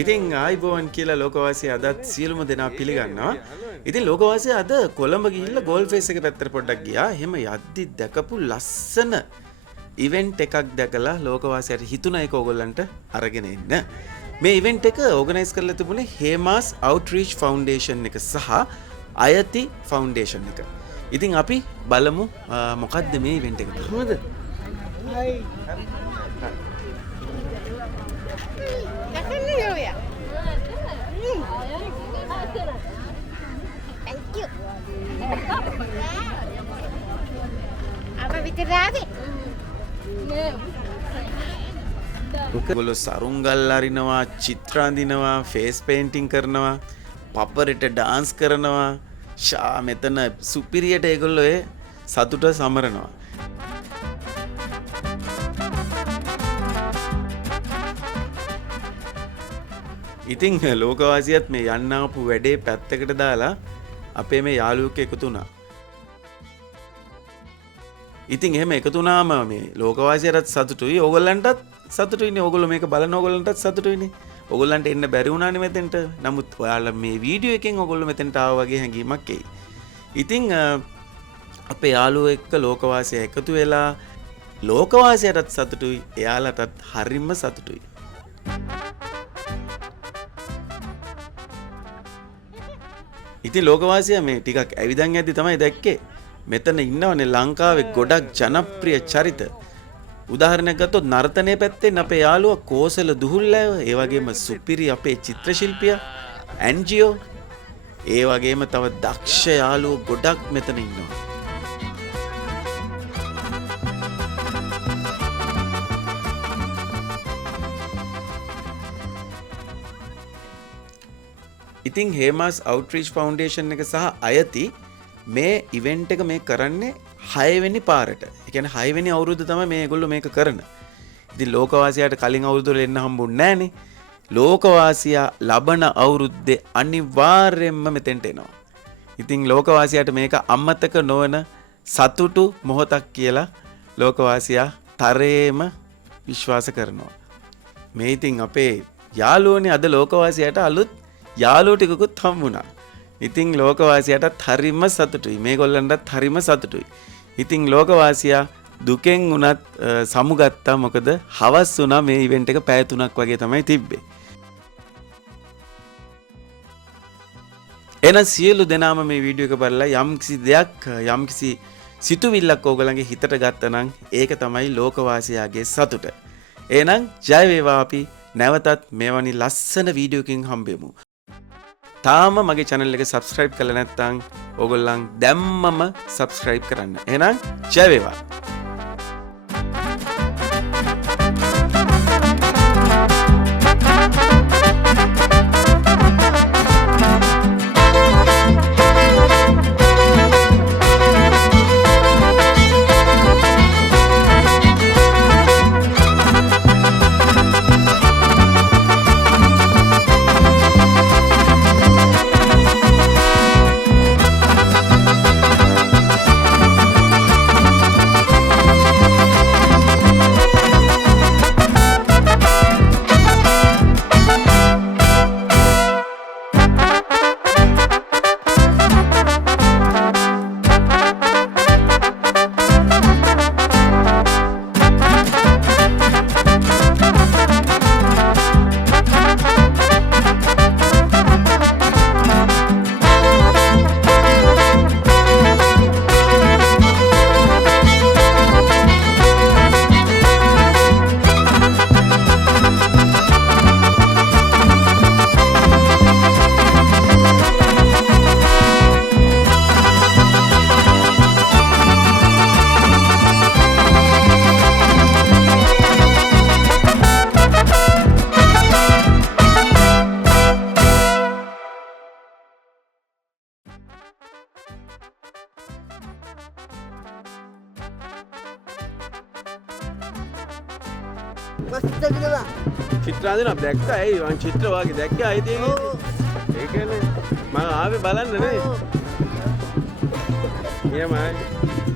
ඉතින් ආයිබෝවන් කියලා ලෝකවාසී අදත් සියලුම දෙනා පිළිගන්නවා. ඉතින් ලෝකවාසී අද කොළඹ ගිහිල්ලා ගෝල් ෆේස් එක පැත්තට පොඩ්ඩක් ගියා. එහෙම යද්දි දැකපු ලස්සන ඉවෙන්ට් එකක් දැකලා ලෝකවාසීට හිතුණා ඒක ඕගොල්ලන්ට අරගෙන එන්න. මේ ඉවෙන්ට් එක ඕගනයිස් කරලා තිබුණේ හේමාස් අවුට්‍රීච් ෆවුන්ඩේෂන් එක සහ අයති ෆවුන්ඩේෂන් එක. ඉතින් අපි බලමු මොකද්ද මේ ඉවෙන්ට් එක කොහොමද? Apa bikin lagi? ඔයගොල්ලෝ සරුංගල් අරිනවා, චිත්‍ර අඳිනවා, ෆේස් පේන්ටින් කරනවා, පපරට ඩාන්ස් කරනවා. මෙතන සුපිරියට ඒගොල්ලෝ ඒ සතුට සමරනවා. ඉතින් ලෝකවාසියත් මේ යන්න ආපු වැඩේ පැත්තකට දාලා අපේ මේ යාළුවෙක් එකතු වුණා. ඉතින් එහෙම එකතු වුණාම මේ ලෝකවාසියටත් සතුටුයි, ඕගොල්ලන්ටත් සතුටුයිනේ. ඕගොල්ලෝ මේක බලන ඕගොල්ලන්ටත් සතුටුයිනේ. ඕගොල්ලන්ට එන්න බැරි වුණානේ මෙතෙන්ට. නමුත් ඔයාලා මේ වීඩියෝ එකෙන් ඕගොල්ලෝ මෙතෙන්ට ආවා වගේ හැඟීමක් එයි. ඉතින් අපේ යාළුවෝ එක්ක ලෝකවාසියා එකතු වෙලා ලෝකවාසියටත් සතුටුයි, එයාලටත් හරිම සතුටුයි. ඉතින් ලෝකවාසියා මේ ටිකක් ඇවිදන් යද්දි තමයි දැක්කේ මෙතන ඉන්නවනේ ලංකාවේ ගොඩක් ජනප්‍රිය චරිත. උදාහරණයක් ගත්තොත් නර්තනයේ පැත්තෙන් අපේ යාළුවා කෝසල දුහුල්ලෑව, ඒ වගේම සුපිරි අපේ චිත්‍ර ශිල්පියා ඇන්ජියෝ, ඒ වගේම තව දක්ෂ යාළුවෝ ගොඩක් මෙතන ඉන්නවා. ඉතින් හේමාස් අවුට්‍රීච් ෆවුන්ඩේෂන් එක සහ අයති මේ ඉවෙන්ට් එක මේ කරන්නේ 6 වෙනි පාරට. ඒ කියන්නේ 6 වෙනි අවුරුද්ද තමයි මේගොල්ලෝ මේක කරන. ඉතින් ලෝකවාසියාට කලින් අවුරුදු වල එන්න හම්බුන්නේ නැහනේ. ලෝකවාසියා ලබන අවුරුද්දේ අනිවාර්යයෙන්ම මෙතෙන්ට එනවා. ඉතින් ලෝකවාසියාට මේක අමතක නොවන සතුටු මොහොතක් කියලා ලෝකවාසියා තරේම විශ්වාස කරනවා. මේ ඉතින් අපේ යාළුවනේ අද ලෝකවාසියාට අලුත් යාළුවෝ ටිකකුත් හම්බුණා. ඉතින් ලෝකවාසියාටත් හරිම සතුටුයි. මේගොල්ලන්ටත් හරිම සතුටුයි. ඉතින් ලෝකවාසියා දුකෙන් උනත් සමුගත්තා. මොකද හවස් වුණා මේ ඉවෙන්ට් එක පැය 3ක් වගේ තමයි තිබ්බේ. එන සියලු දෙනාම මේ වීඩියෝ එක බලලා යම්කිසි දෙයක් යම්කිසි සිතුවිල්ලක් ඕගලන්ගේ හිතට ගත්තා නම් ඒක තමයි ලෝකවාසියාගේ සතුට. එහෙනම් ජය වේවා. අපි නැවතත් මේවනි ලස්සන වීඩියෝ එකකින් හම්බෙමු. තාම මගේ channel එක subscribe කරලා නැත්නම් ඕගොල්ලන් දැම්මම subscribe කරන්න. එහෙනම් ජය වේවා. චිත්‍ර අඳිනවා දැක්කා. ඇයි මං චිත්‍ර වාගේ දැක්කා. අයි තියෙන්නේ. ඒ කියන්නේ මම ආවේ බලන්න නේ. එහෙමයි.